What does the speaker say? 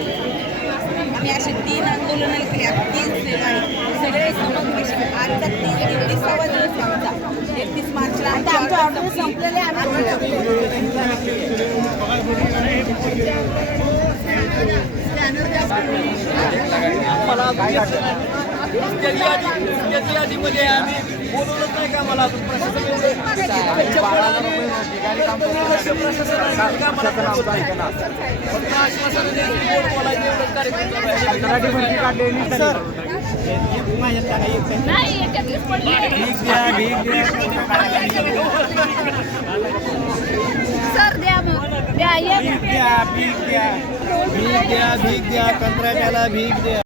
आम्ही असे 3 आंदोलन केली, 3 सगळे समावेश आजचा 33वा दिवस आमचा 31 मार्चला आमचे ऑर्डर संपलेले यादीमध्ये आम्ही बोलवलंच नाही का मला अजून सर द्या मग द्या भीक द्या कंत्राट्याला भीक द्या.